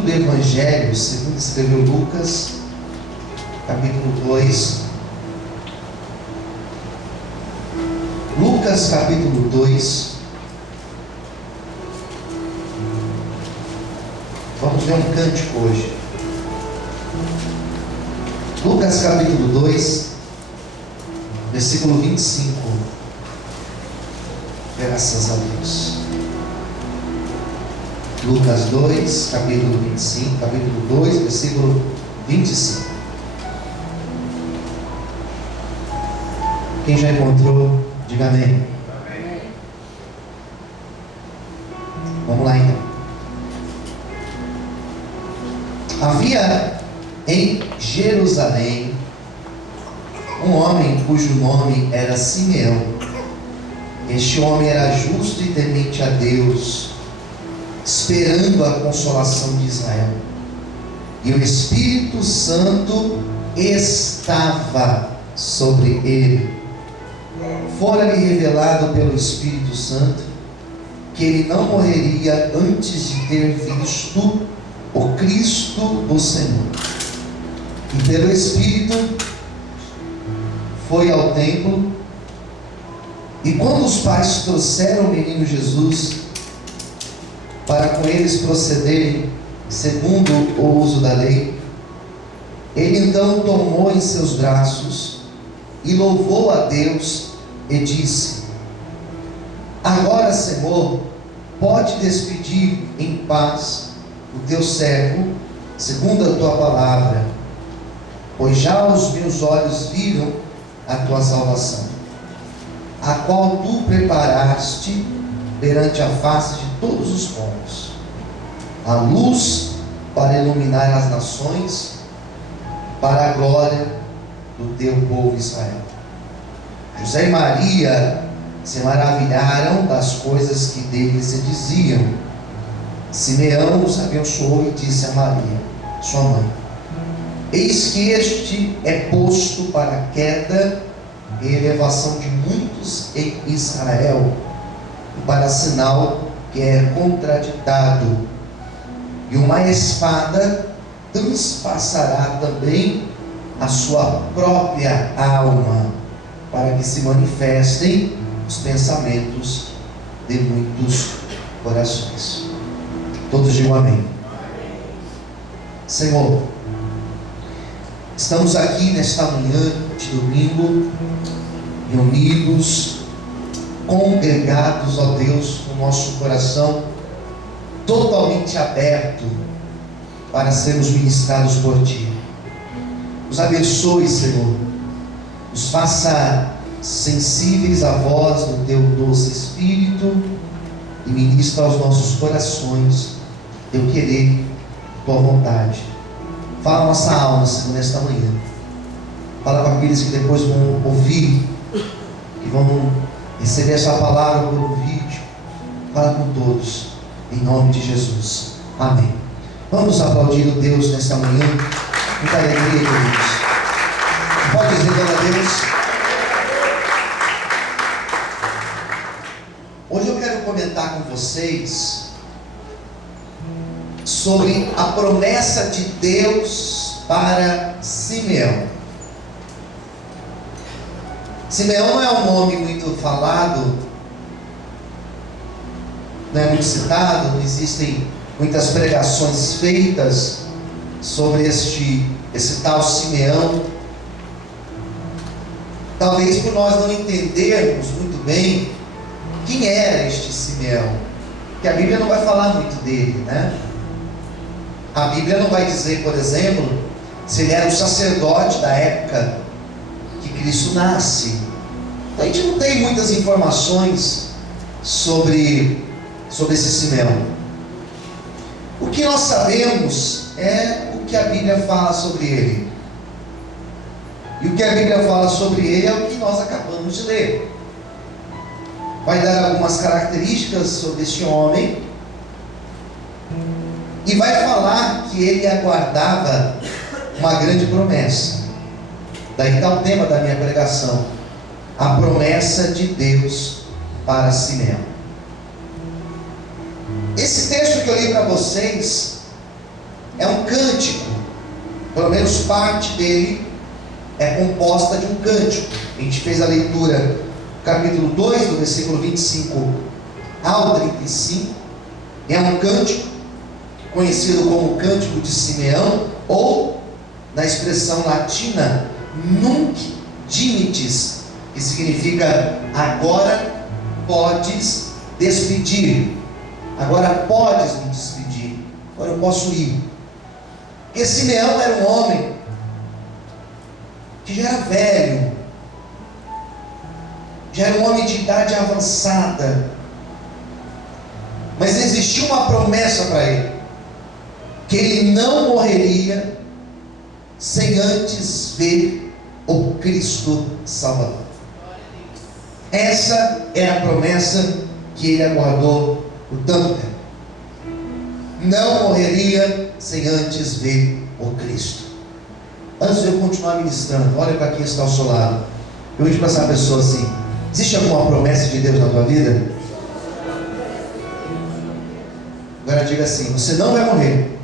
livro do Evangelho, segundo escreveu Lucas, capítulo 2. Lucas, capítulo 2. Vamos ver um cântico hoje. Lucas, capítulo 2, versículo 25. Graças a Deus. Lucas 2, capítulo 25, capítulo 2, versículo 25. Quem já encontrou, diga amém. Amém. Vamos lá então. Havia em Jerusalém um homem cujo nome era Simeão. Este homem era justo e temente a Deus, esperando a consolação de Israel. E o Espírito Santo estava sobre ele. Fora-lhe revelado pelo Espírito Santo que ele não morreria antes de ter visto o Cristo do Senhor. E pelo Espírito foi ao templo. E quando os pais trouxeram o menino Jesus para com eles procederem segundo o uso da lei, ele então tomou em seus braços e louvou a Deus e disse: Agora, Senhor, pode despedir em paz o teu servo, segundo a tua palavra, pois já os meus olhos viram a tua salvação, a qual tu preparaste perante a face de todos os povos, a luz para iluminar as nações, para a glória do teu povo Israel. José e Maria se maravilharam das coisas que dele se diziam. Simeão os abençoou e disse a Maria, sua mãe: Eis que este é posto para a queda e elevação de muitos em Israel, e para sinal que é contraditado, e uma espada transpassará também a sua própria alma, para que se manifestem os pensamentos de muitos corações. Todos digam amém. Senhor, estamos aqui nesta manhã de domingo, reunidos, congregados, ó Deus, com o nosso coração totalmente aberto para sermos ministrados por Ti. Nos abençoe, Senhor, nos faça sensíveis à voz do Teu doce Espírito e ministra aos nossos corações Teu querer, Tua vontade. Fala a nossa alma, Senhor, nesta manhã. Fala com aqueles que depois vão ouvir, que vão receber essa palavra por vídeo. Fala com todos, em nome de Jesus. Amém. Vamos aplaudir o Deus nesta manhã. Muita alegria, queridos. Pode dizer glória a Deus. Hoje eu quero comentar com vocês sobre a promessa de Deus para Simeão. Simeão não é um nome muito falado, não é muito citado, não existem muitas pregações feitas sobre esse tal Simeão. Talvez por nós não entendermos muito bem quem era este Simeão, porque a Bíblia não vai falar muito dele, né? A Bíblia não vai dizer, por exemplo, se ele era um sacerdote da época que Cristo nasce. Então a gente não tem muitas informações sobre esse Simeão. O que nós sabemos é o que a Bíblia fala sobre ele. E o que a Bíblia fala sobre ele é o que nós acabamos de ler. Vai dar algumas características sobre este homem e vai falar que ele aguardava uma grande promessa. Daí está o tema da minha pregação: a promessa de Deus para Simeão. Esse texto que eu li para vocês é um cântico, pelo menos parte dele é composta de um cântico. A gente fez a leitura, capítulo 2, do versículo 25 ao 35, é um cântico conhecido como Cântico de Simeão, ou na expressão latina Nunc Dimittis, que significa agora podes despedir, agora podes me despedir, agora eu posso ir. Porque Simeão era um homem que já era velho, já era um homem de idade avançada, mas existia uma promessa para ele, que ele não morreria sem antes ver o Cristo Salvador. Essa é a promessa que ele aguardou por tanto tempo. Não morreria sem antes ver o Cristo. Antes de eu continuar ministrando, olha para quem está ao seu lado. Eu vou dizer para essa pessoa assim: existe alguma promessa de Deus na tua vida? Agora diga assim: você não vai morrer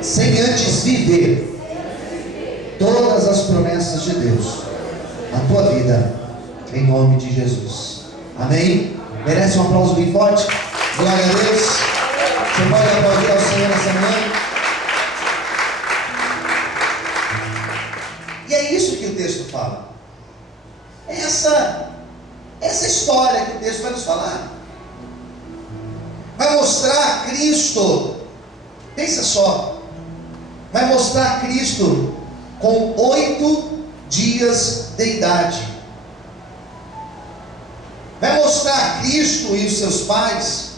sem antes viver todas as promessas de Deus na tua vida, em nome de Jesus. Amém? Merece um aplauso bem forte? Glória a Deus. Você pode aplaudir ao Senhor nessa manhã? E é isso que o texto fala. Essa história que o texto vai nos falar. Vai mostrar Cristo. Pensa só. Vai mostrar Cristo com 8 dias de idade. Vai mostrar Cristo e os seus pais,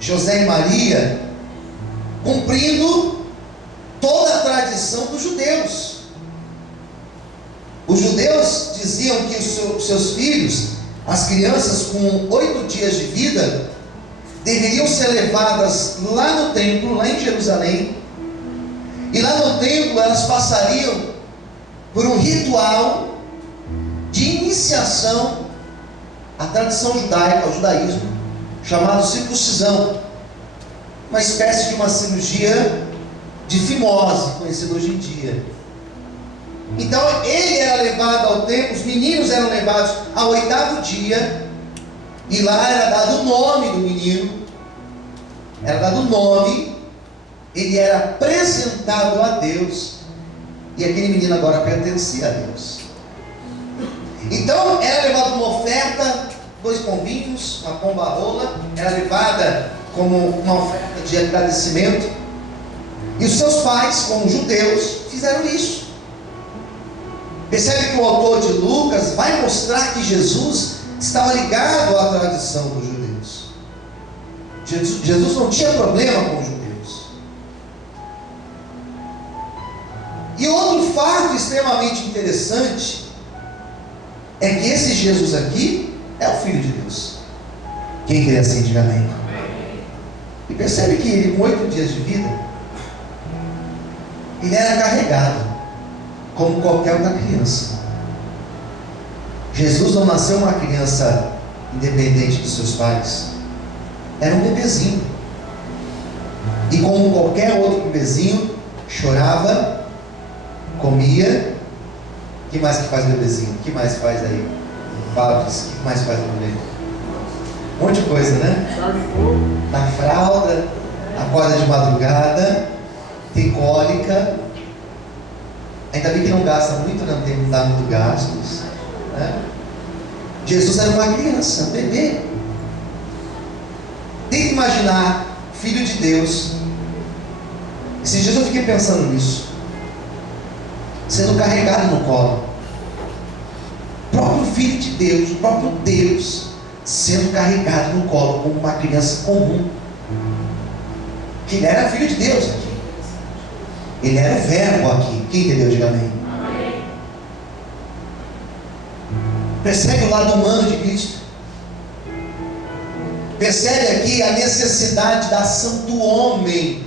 José e Maria, cumprindo toda a tradição dos judeus. Os judeus diziam que os seus filhos, as crianças com 8 dias de vida, deveriam ser levadas lá no templo, lá em Jerusalém, e lá no templo elas passariam por um ritual de iniciação à tradição judaica, ao judaísmo, chamado circuncisão, uma espécie de uma cirurgia de fimose, conhecida hoje em dia. Então ele era levado ao templo, os meninos eram levados ao 8º dia, e lá era dado o nome do menino, ele era apresentado a Deus, e aquele menino agora pertencia a Deus. Então era levado uma oferta, 2 pombinhos, uma pomba rola, era levada como uma oferta de agradecimento, e os seus pais, como judeus, fizeram isso. Percebe que o autor de Lucas vai mostrar que Jesus estava ligado à tradição dos judeus. Jesus não tinha problema com os judeus. E outro fato extremamente interessante é que esse Jesus aqui é o Filho de Deus. Quem crê assim, diga amém. E percebe que ele, com 8 dias de vida, ele era carregado como qualquer outra criança. Jesus não nasceu uma criança independente dos seus pais. Era um bebezinho. E como qualquer outro bebezinho, chorava, comia. O que mais que faz o bebezinho? O que mais faz aí? Fala, o que mais faz o bebê? Um monte de coisa, né? Na fralda, acorda de madrugada, tem cólica. Ainda bem que não gasta muito, não tem que dar muito gastos, né? Jesus era uma criança, um bebê. Tenta imaginar, Filho de Deus. Esses dias eu fiquei pensando nisso, sendo carregado no colo. O próprio Filho de Deus, o próprio Deus, sendo carregado no colo como uma criança comum. Que ele era Filho de Deus aqui. Ele era o verbo aqui. Quem entendeu? Diga amém. Amém. Percebe o lado humano de Cristo. Percebe aqui a necessidade da ação do homem,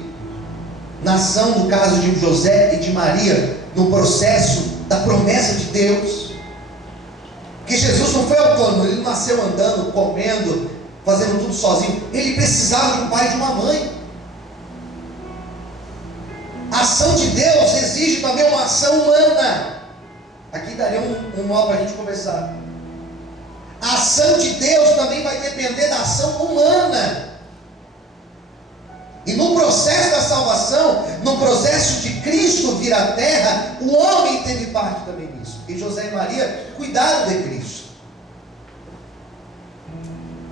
na ação, no caso de José e de Maria, no processo da promessa de Deus. Que Jesus não foi autônomo, ele não nasceu andando, comendo, fazendo tudo sozinho. Ele precisava de um pai e de uma mãe. ação de Deus exige também uma ação humana. Aqui daria um nó para a gente conversar. A ação de Deus também vai depender da ação humana. E no processo da salvação, no processo de Cristo vir à terra, o homem teve parte também nisso. E José e Maria cuidaram de Cristo.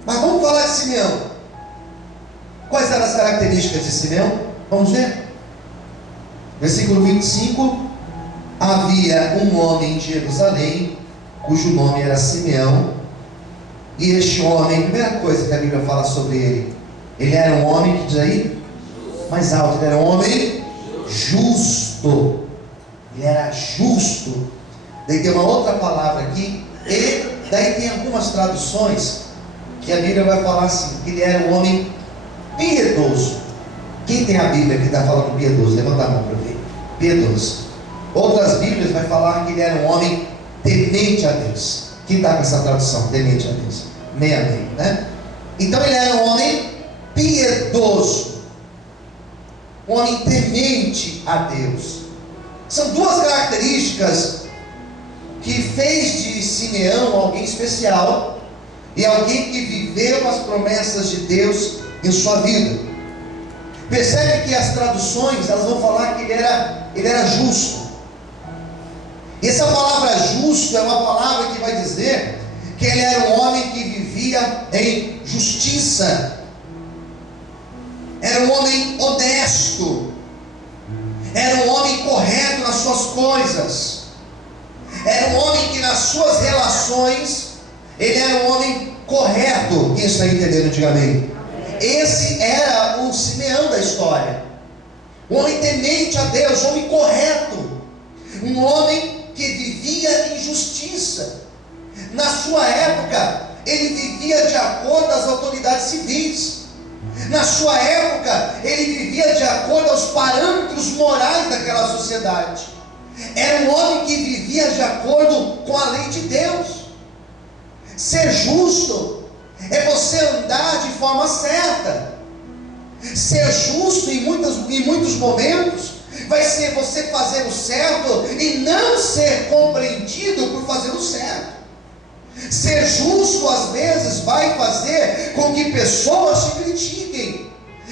Mas vamos falar de Simeão. Quais eram as características de Simeão? Vamos ver. Versículo 25. Havia um homem em Jerusalém, cujo nome era Simeão. E este homem, a primeira coisa que a Bíblia fala sobre ele era um homem, que diz aí, mais alto, ele era um homem justo. Ele era justo. Daí tem uma outra palavra aqui, e daí tem algumas traduções que a Bíblia vai falar assim, que ele era um homem piedoso. Quem tem a Bíblia que está falando piedoso? Levanta a mão para ver. Piedoso. Outras Bíblias vai falar que ele era um homem temente a Deus. Quem está com essa tradução? Temente a Deus. Meia, né? Então ele era um homem piedoso. Um homem temente a Deus. São duas características que fez de Simeão alguém especial e alguém que viveu as promessas de Deus em sua vida. Percebe que as traduções elas vão falar que ele era justo. E essa palavra justo é uma palavra que vai dizer que ele era um homem que vivia em justiça. Era um homem honesto. Era um homem correto nas suas coisas. Era um homem que nas suas relações, ele era um homem correto. Quem está entendendo, diga amém. Esse era o Simeão da história. Um homem temente a Deus, um homem correto. Um homem que vivia em justiça. Na sua época, ele vivia de acordo às autoridades civis. Na sua época, ele vivia de acordo aos parâmetros morais daquela sociedade. Era um homem que vivia de acordo com a lei de Deus. Ser justo é você andar de forma certa. Ser justo em muitos momentos vai ser você fazer o certo e não ser compreendido por fazer o certo. Ser justo às vezes vai fazer com que pessoas te critiquem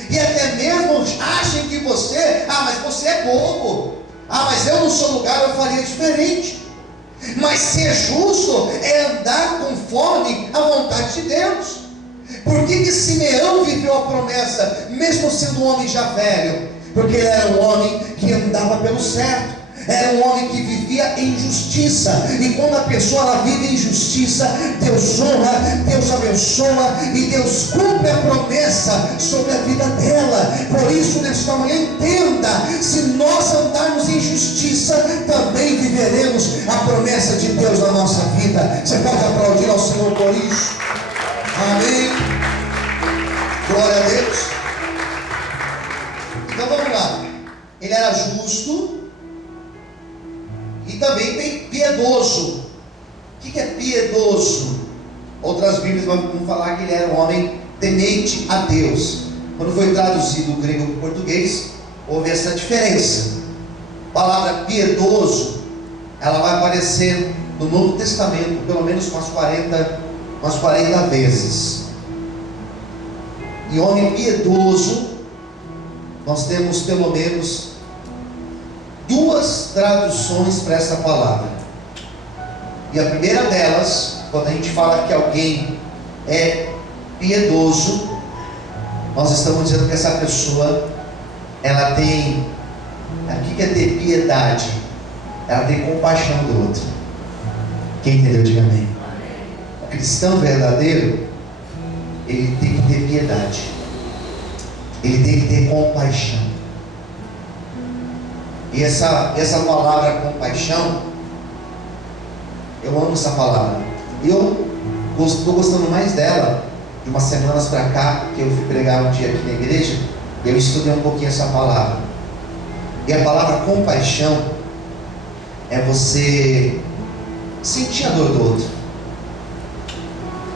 e até mesmo achem que mas você é bobo, mas eu no seu lugar eu faria diferente. Mas ser justo é andar conforme a vontade de Deus. Por que Simeão viveu a promessa, mesmo sendo um homem já velho? Porque ele era um homem que andava pelo certo. Era um homem que vivia em justiça. E quando a pessoa ela vive em justiça, Deus honra, Deus abençoa e Deus cumpre a promessa sobre a vida dela. Por isso nesta manhã entenda, se nós andarmos em justiça, também viveremos a promessa de Deus na nossa vida. Você pode aplaudir ao Senhor por isso? Amém. Glória a Deus. Então vamos lá. Ele era justo e também bem piedoso. O que é piedoso? Outras Bíblias vão falar que ele era um homem temente a Deus. Quando foi traduzido do grego para o português, houve essa diferença. A palavra piedoso, ela vai aparecer no Novo Testamento pelo menos umas 40 vezes. E homem piedoso, nós temos pelo menos 2 traduções para essa palavra. E a primeira delas, quando a gente fala que alguém é piedoso, nós estamos dizendo que essa pessoa, ela tem, o que é ter piedade? Ela tem compaixão do outro. Quem entendeu, diga amém. O cristão verdadeiro, ele tem que ter piedade, ele tem que ter compaixão. E essa palavra compaixão, eu amo essa palavra. Eu estou gostando mais dela de umas semanas para cá, que eu fui pregar um dia aqui na igreja, e eu estudei um pouquinho essa palavra. E a palavra compaixão é você sentir a dor do outro,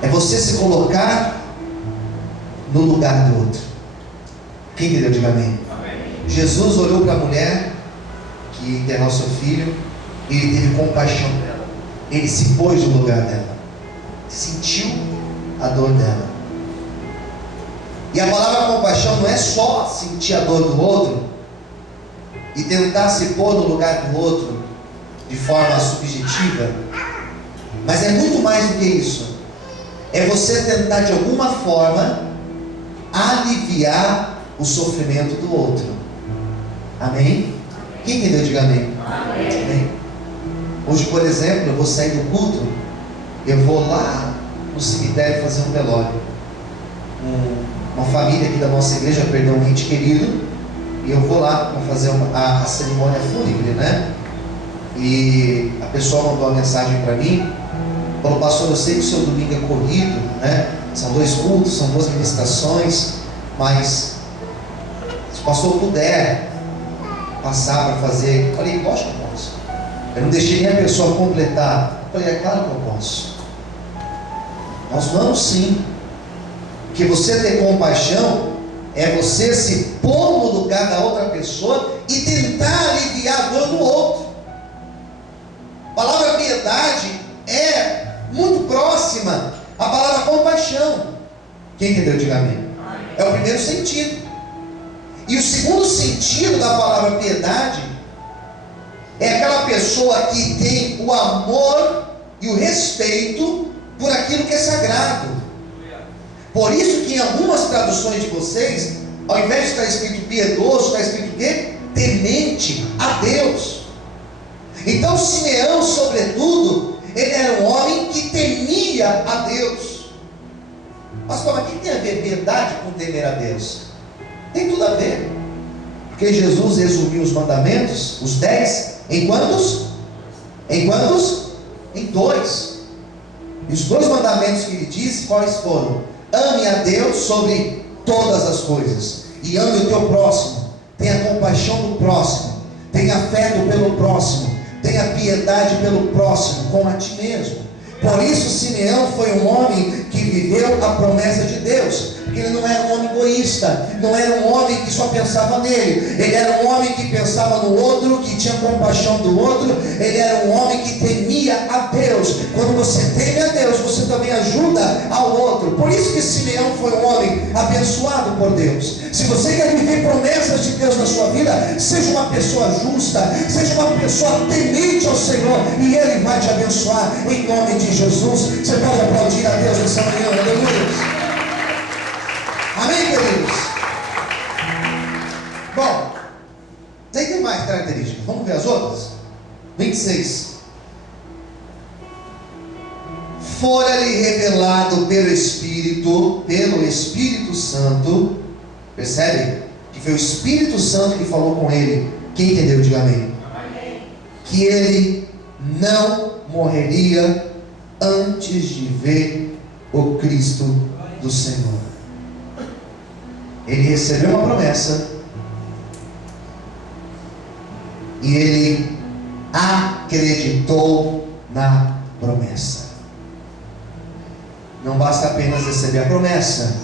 é você se colocar no lugar do outro. Quem entendeu, diga amém. Jesus olhou para a mulher que ia enterrar o seu filho, ele teve compaixão dela. Ele se pôs no lugar dela, sentiu a dor dela. E a palavra compaixão não é só sentir a dor do outro e tentar se pôr no lugar do outro de forma subjetiva, mas é muito mais do que isso. É você tentar de alguma forma aliviar o sofrimento do outro. Amém? Quem entendeu? Diga amém. Amém. Hoje, por exemplo, eu vou sair do culto, eu vou lá no cemitério fazer um velório. Uma família aqui da nossa igreja perdeu um ente querido, e eu vou lá para fazer a cerimônia fúnebre, né? E a pessoa mandou uma mensagem para mim, falou: pastor, eu sei que o seu domingo é corrido, né? São 2 cultos, são 2 ministrações, mas se o pastor puder passar para fazer, eu falei: lógico que eu posso. Eu não deixei nem a pessoa completar. Eu falei: é claro que eu posso. Nós vamos sim. Porque você ter compaixão é você se pôr no lugar da outra pessoa e tentar aliviar a dor do outro. A palavra piedade é muito próxima à palavra compaixão. Quem entendeu? Diga amém. É o primeiro sentido. E o segundo sentido da palavra piedade é aquela pessoa que tem o amor e o respeito por aquilo que é sagrado. Por isso que em algumas traduções de vocês, ao invés de estar escrito piedoso, está escrito o quê? Temente a Deus. Então Simeão, sobretudo, ele era um homem que temia a Deus. Pastor, mas o que tem a ver piedade com temer a Deus? Tem tudo a ver. Porque Jesus resumiu os mandamentos, os 10, em quantos? Em quantos? Em 2. E os 2 mandamentos que ele disse, quais foram? Ame a Deus sobre todas as coisas, e ame o teu próximo. Tenha compaixão do próximo, tenha afeto pelo próximo, tenha piedade pelo próximo, como a ti mesmo. Por isso Simeão foi um homem que viveu a promessa de Deus, porque ele não era um homem egoísta, não era um homem que só pensava nele, ele era um homem que pensava no outro, que tinha compaixão do outro, ele era um homem que temia a Deus. Quando você teme a Deus, você também ajuda ao outro. Por isso que Simeão foi um homem abençoado por Deus. Se você quer viver promessas de Deus na sua vida, seja uma pessoa justa, seja uma pessoa temente ao Senhor, e Ele vai te abençoar em nome de Jesus. Você pode aplaudir a Deus nessa manhã, aleluia. Amém, queridos? Bom, daí tem mais características. Vamos ver as outras? 26. Fora-lhe revelado pelo Espírito Santo. Percebe? Que foi o Espírito Santo que falou com ele. Quem entendeu? Diga amém. Amém. Que ele não morreria antes de ver o Cristo do Senhor. Ele recebeu uma promessa e ele acreditou na promessa. Não basta apenas receber a promessa,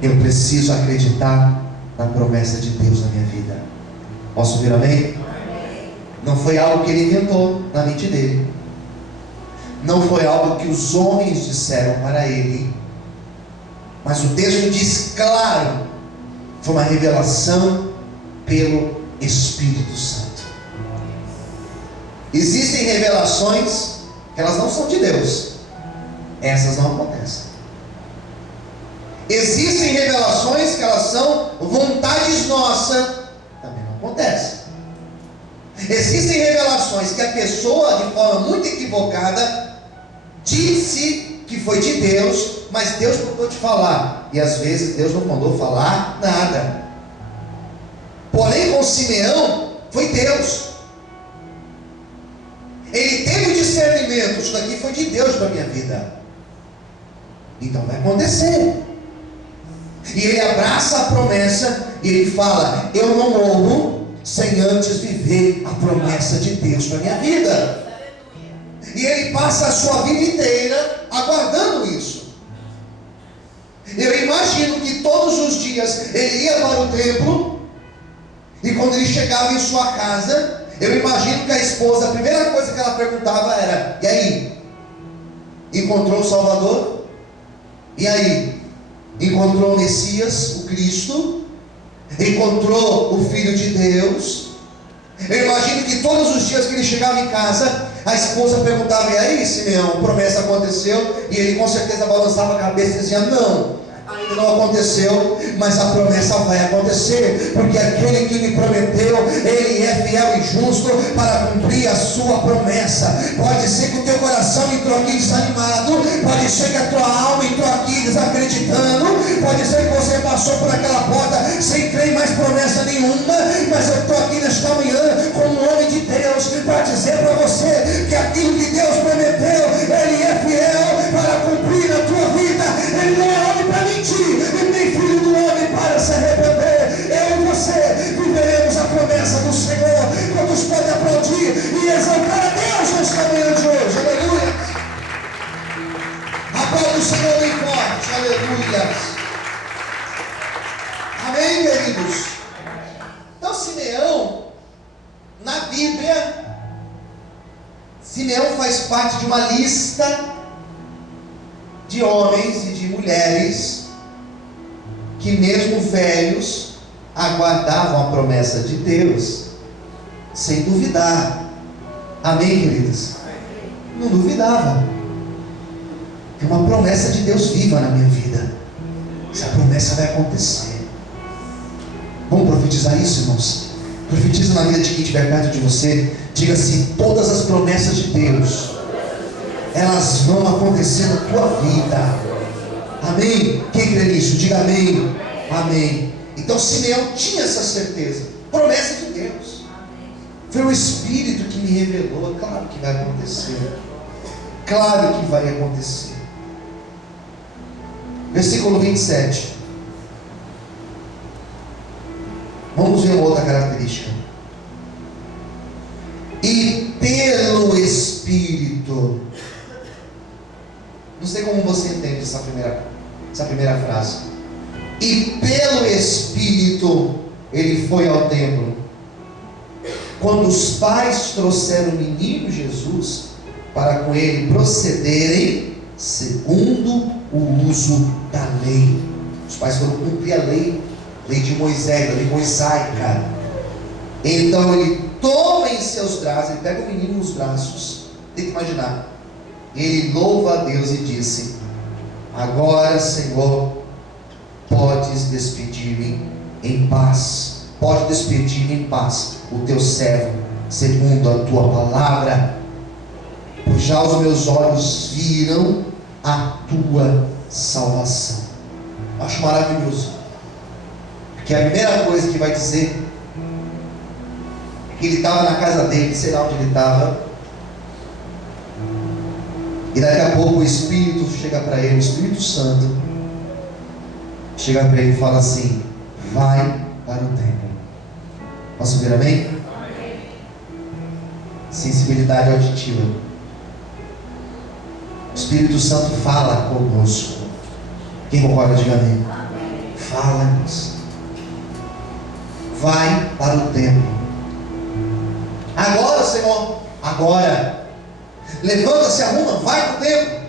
eu preciso acreditar na promessa de Deus na minha vida. Posso ouvir amém? Amém. Não foi algo que ele inventou na mente dele, não foi algo que os homens disseram para ele, mas o texto diz claro, foi uma revelação pelo Espírito Santo. Existem revelações que elas não são de Deus, essas não acontecem. Existem revelações que elas são vontades nossas, também não acontecem. Existem revelações que a pessoa, de forma muito equivocada, disse que foi de Deus, mas Deus mandou te falar, e às vezes Deus não mandou falar nada. Porém, com Simeão foi Deus. Ele teve o discernimento: isso daqui foi de Deus para a minha vida, então vai acontecer. E ele abraça a promessa e ele fala: eu não morro sem antes viver a promessa de Deus para a minha vida. E ele passa a sua vida inteira aguardando isso. Eu imagino que todos os dias ele ia para o templo E quando ele chegava em sua casa, eu imagino que a esposa, a primeira coisa que ela perguntava era: e aí? Encontrou o Salvador? E aí? Encontrou o Messias, o Cristo? Encontrou o Filho de Deus? Eu imagino que todos os dias que ele chegava em casa, a esposa perguntava: e aí, Simeão, a promessa aconteceu? E ele com certeza balançava a cabeça e dizia: não, ainda não aconteceu, mas a promessa vai acontecer, porque aquele que me prometeu, ele é fiel e justo para cumprir a sua promessa. Pode ser que o teu coração entrou aqui desanimado, pode ser que a tua alma entrou aqui desacreditando, pode ser que você passou por aquela porta sem crer em mais promessa nenhuma, mas eu estou aqui nesta manhã como um homem de Deus para dizer para você que aquilo que Deus prometeu, ele é fiel para cumprir na tua vida. Ele não é homem para mentir, e nem filho do homem para se arrepender. Eu e você viveremos a promessa do Senhor. Quantos podem aplaudir e exaltar a Deus nesta manhã de hoje? Aleluia! Aplauda o Senhor bem forte. Aleluia! Amém, queridos? Então, Simeão, na Bíblia, Simeão faz parte de uma lista de homens e de mulheres que, mesmo velhos, aguardavam a promessa de Deus sem duvidar. Amém, queridos? Não duvidava. É uma promessa de Deus viva na minha vida. Essa promessa vai acontecer. Vamos profetizar isso, irmãos? Profetiza na vida de quem estiver perto de você. Diga assim: todas as promessas de Deus, elas vão acontecer na tua vida. Amém? Quem crê nisso? Diga amém. Amém. Então Simeão tinha essa certeza. Promessa de Deus. Foi o Espírito que me revelou. Claro que vai acontecer. Claro que vai acontecer. Versículo 27. Vamos ver uma outra característica. E pelo Espírito. Não sei como você entende essa primeira frase. E pelo Espírito ele foi ao templo. Quando os pais trouxeram o menino Jesus para com ele procederem segundo o uso da lei. Os pais foram cumprir a lei de Moisés, a lei mosaica. Então ele toma em seus braços, ele pega o menino nos braços. Tem que imaginar. Ele louva a Deus e disse: agora, Senhor, podes despedir-me em paz. Pode despedir-me em paz o teu servo, segundo a tua palavra, pois já os meus olhos viram a tua salvação. Acho maravilhoso, porque a primeira coisa que vai dizer que ele estava na casa dele, sei lá onde ele estava, e daqui a pouco o Espírito chega para ele, o Espírito Santo chega para ele e fala assim: vai para o templo. Posso ver amém? Amém. Sensibilidade auditiva. O Espírito Santo fala conosco. Quem concorda, diga amém. Amém. Fala-nos. Vai para o templo. Agora, Senhor, agora. Levanta-se, arruma, vai para o templo.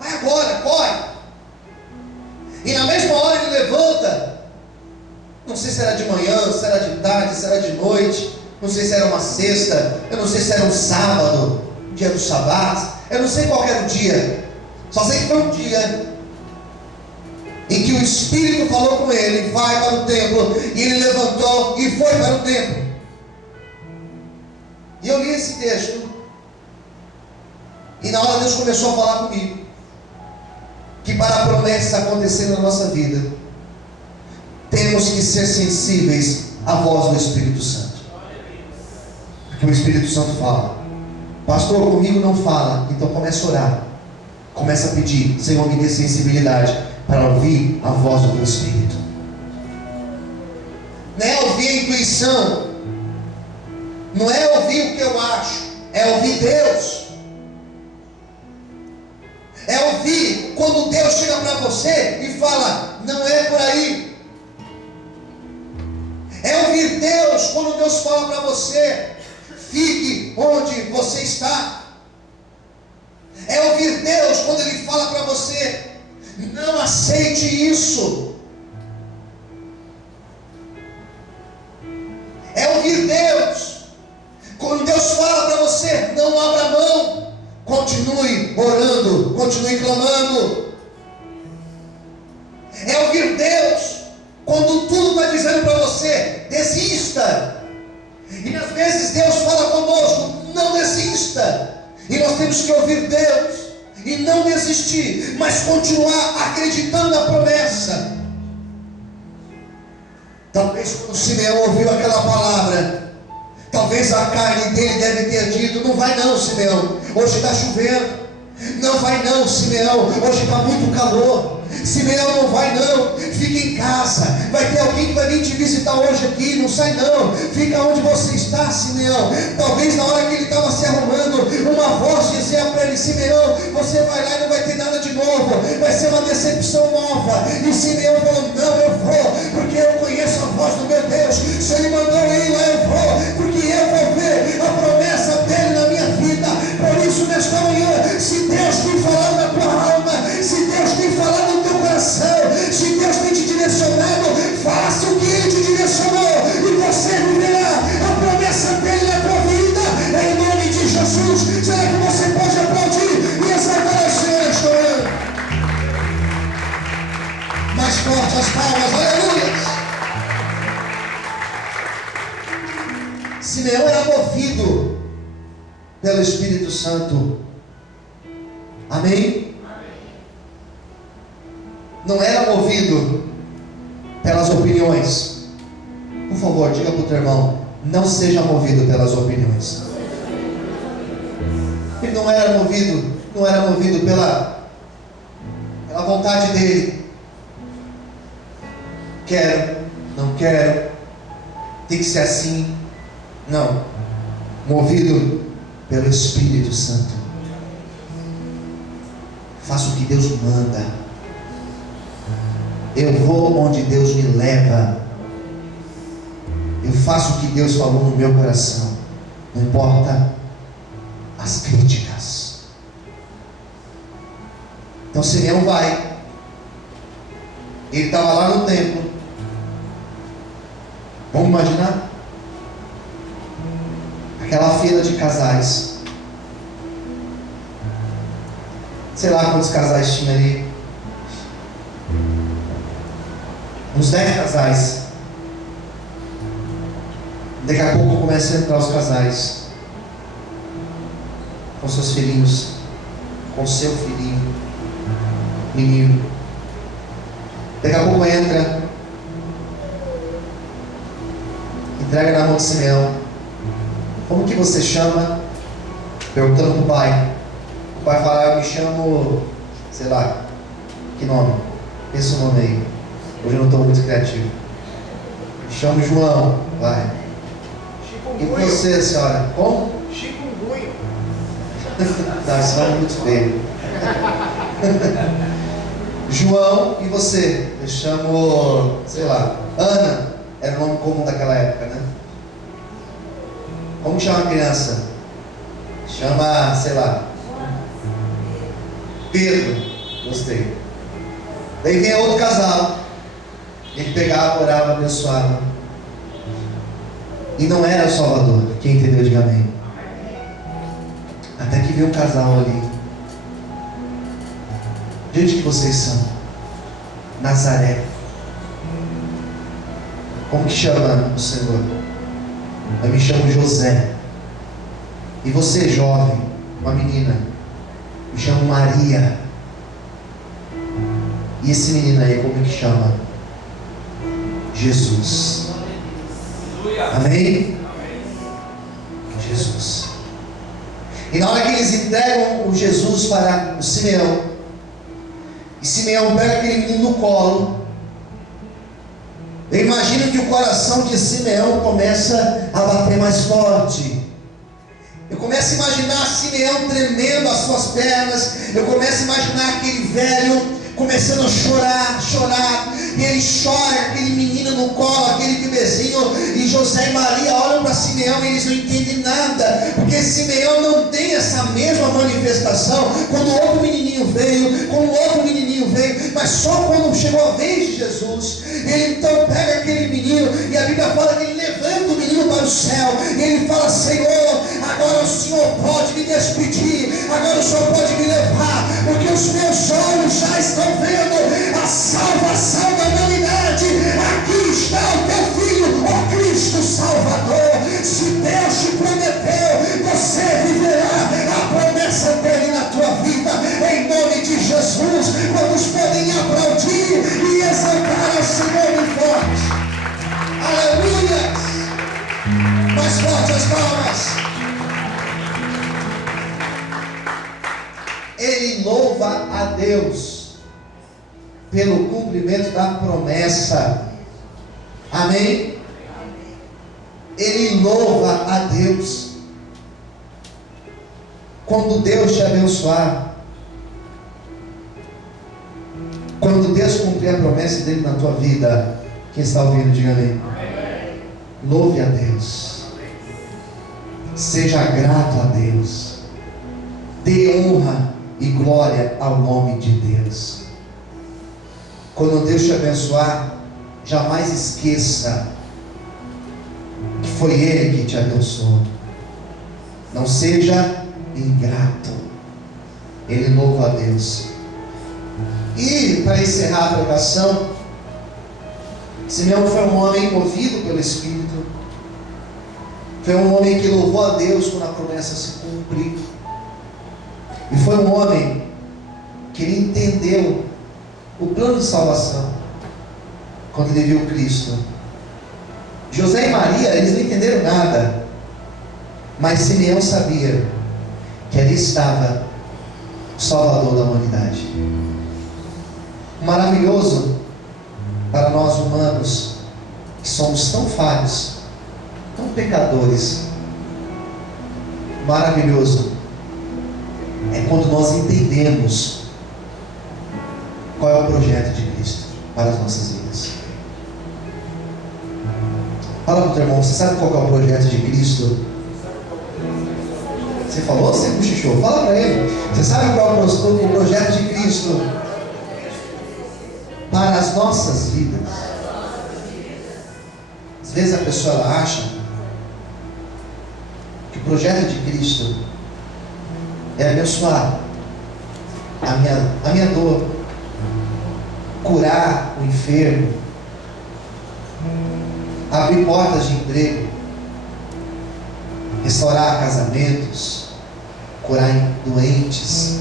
Vai agora, corre. E na mesma hora ele levanta. Não sei se era de manhã, se era de tarde, se era de noite. Não sei se era uma sexta. Eu não sei se era um sábado, dia do Shabat. Eu não sei qual era o dia. Só sei que foi um dia em que o Espírito falou com ele: vai para o templo. E ele levantou e foi para o templo. E eu li esse texto, e na hora Deus começou a falar comigo que para a promessa acontecer na nossa vida, temos que ser sensíveis à voz do Espírito Santo. Porque o Espírito Santo fala: pastor, comigo não fala. Então começa a orar, começa a pedir: Senhor, me dê sensibilidade para ouvir a voz do teu Espírito. Não é ouvir a intuição, não é ouvir o que eu acho, é ouvir Deus. É ouvir quando Deus chega para você e fala: não é por aí. É ouvir Deus Deus quando Deus fala para você: fique onde você está. É ouvir Deus quando Ele fala para você: não aceite isso. É ouvir Deus quando Deus fala para você: não abra mão, continue orando, continue clamando. É ouvir Deus quando tudo está dizendo para você: desista. E às vezes Deus fala conosco: não desista. E nós temos que ouvir Deus e não desistir, mas continuar acreditando na promessa. Talvez quando Simeão ouviu aquela palavra, talvez a carne dele deve ter dito: não vai não, Simeão, hoje está chovendo. Não vai não, Simeão, hoje está muito calor. Simeão, não vai não, fica em casa. Vai ter alguém que vai vir te visitar hoje aqui. Não sai não, fica onde você está, Simeão. Talvez na hora que ele estava se arrumando, uma voz dizia para ele: Simeão, você vai lá e não vai ter nada de novo, vai ser uma decepção nova. E Simeão falou: não, eu vou, porque eu conheço a voz do meu Deus. Se Ele mandou eu ir lá, eu vou, porque eu vou ver a promessa dele na minha vida. Por isso, nesta manhã, se Deus tem falado na tua alma, se Deus tem falado no teu coração, se Deus tem te direcionado, faça o que Ele te direcionou, e você viverá a promessa dele na tua vida, em nome de Jesus. Será que você pode aplaudir e exaltar o Senhor nesta manhã? Mais forte as palmas, aleluia! Simeão era movido pelo Espírito Santo. Amém? Não era movido pelas opiniões. Por favor, diga para o teu irmão: não seja movido pelas opiniões. Ele não era movido pela vontade dele. Quero, não quero, tem que ser assim. Não, movido pelo Espírito Santo. Faço o que Deus manda. Eu vou onde Deus me leva. Eu faço o que Deus falou no meu coração. Não importa as críticas. Então Simeão vai. Ele estava lá no templo. Vamos imaginar? Aquela fila de casais. Sei lá quantos casais tinha ali. Uns 10 casais. Daqui a pouco começam a entrar os casais. Com seus filhinhos. Com seu filhinho. Menino. Daqui a pouco entra. Entrega na mão de Simeão. Como que você chama? Perguntando para o pai. O pai fala: eu me chamo, sei lá, que nome? Pensa o nome aí. Hoje eu não estou muito criativo. Me chamo João. Vai. E você, senhora? Como? Chikungunya. Não, esse nome é muito feio. João, e você? Eu chamo, sei lá, Ana. Era o nome comum daquela época, né? Como chama a criança? Chama, sei lá, Pedro. Gostei. Daí vem outro casal. Ele pegava, orava, abençoava. E não era o Salvador. Quem entendeu, diga amém. Até que veio um casal ali. De onde que vocês são? Nazaré. Como que chama o Senhor? Eu me chamo José. E você, jovem, uma menina, me chamo Maria. E esse menino aí, como que chama? Jesus. Amém? Jesus. E na hora que eles entregam o Jesus para o Simeão, e Simeão pega aquele menino no colo, eu imagino que o coração de Simeão começa a bater mais forte. Eu começo a imaginar Simeão tremendo as suas pernas. Eu começo a imaginar aquele velho começando a chorar, e ele chora, aquele menino no colo, aquele bebezinho, e José e Maria olham para Simeão e eles não entendem nada, porque Simeão não tem essa mesma manifestação quando outro menininho veio, mas só quando chegou a vez de Jesus. Ele então pega aquele menino, e a Bíblia fala que ele levanta o menino para o céu, e ele fala: Senhor, agora o Senhor pode me despedir, agora o Senhor pode me levar, porque os meus olhos já estão vendo a salvação da humanidade. Aqui está o teu filho, o Cristo Salvador. Se Deus te prometeu, você viverá a promessa dele na tua vida, em nome de Jesus. Vamos podem aplaudir e exaltar ao Senhor bem forte. Aleluia! Mais forte as palmas. Ele louva a Deus pelo cumprimento da promessa. Amém? Ele louva a Deus. Quando Deus te abençoar, quando Deus cumprir a promessa dele na tua vida, quem está ouvindo, diga amém. Louve a Deus. Seja grato a Deus. Dê honra e glória ao nome de Deus. Quando Deus te abençoar, jamais esqueça que foi Ele que te abençoou. Não seja ingrato. Ele louva a Deus. E para encerrar a pregação, Simeão foi um homem movido pelo Espírito. Foi um homem que louvou a Deus quando a promessa se cumpre. E foi um homem que ele entendeu o plano de salvação quando ele viu Cristo. José e Maria, eles não entenderam nada, mas Simeão sabia que ali estava o Salvador da humanidade. Maravilhoso para nós humanos, que somos tão falhos, tão pecadores. Maravilhoso é quando nós entendemos qual é o projeto de Cristo para as nossas vidas. Fala para o teu irmão: você sabe qual é o projeto de Cristo? Você falou? Você cochichou? Fala para ele. Você sabe qual é o projeto de Cristo para as nossas vidas? Às vezes a pessoa ela acha que o projeto de Cristo é abençoar a minha dor, curar o enfermo, abrir portas de emprego, restaurar casamentos, curar doentes.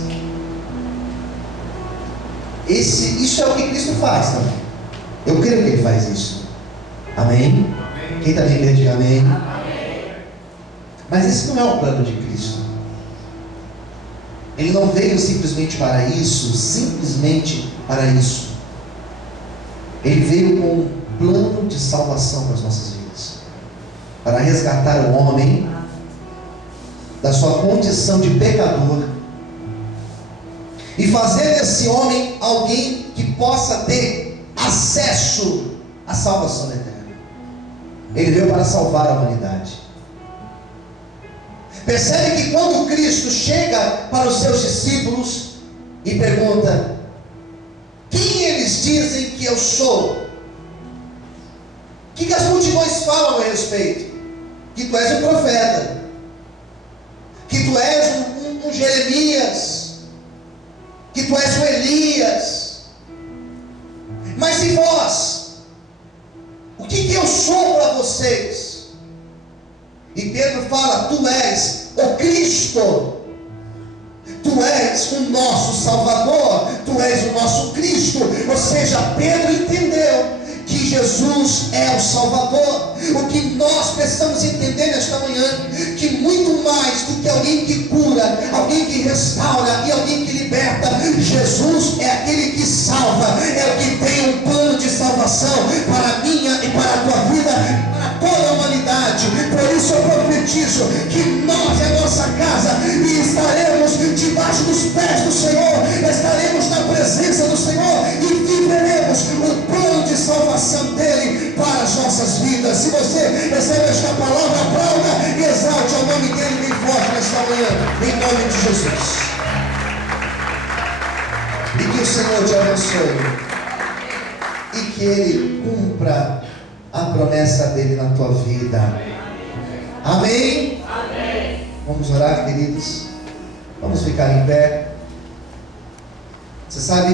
Isso é o que Cristo faz também. Eu creio que Ele faz isso. Amém? Quem também crê, diga amém. Mas esse não é o plano de Cristo. Ele não veio simplesmente para isso, Ele veio com um plano de salvação para as nossas vidas, para resgatar o homem da sua condição de pecador e fazer desse homem alguém que possa ter acesso à salvação eterna. Ele veio para salvar a humanidade. Percebe que quando Cristo chega para os seus discípulos e pergunta: quem eles dizem que eu sou? O que as multidões falam a meu respeito? Que tu és um profeta, que tu és um Jeremias, que tu és um Elias. Mas e vós? O que eu sou para vocês? E Pedro fala: tu és o Cristo, tu és o nosso Salvador, tu és o nosso Cristo. Ou seja, Pedro entendeu que Jesus é o Salvador. O que nós precisamos entender nesta manhã, que muito mais do que alguém que cura, alguém que restaura e alguém que liberta, Jesus é aquele que salva, é o que tem um plano de salvação para a minha e para a tua vida, para toda a humanidade. Por isso eu profetizo que nós e a nossa casa estaremos debaixo dos pés do Senhor, estaremos na presença do Senhor e viveremos o plano de Se você recebe esta palavra, aplauda e exalte o nome dele bem forte nesta manhã, em nome de Jesus. E que o Senhor te abençoe. E que Ele cumpra a promessa dele na tua vida. Amém? Amém. Vamos orar, queridos. Vamos ficar em pé. Você sabe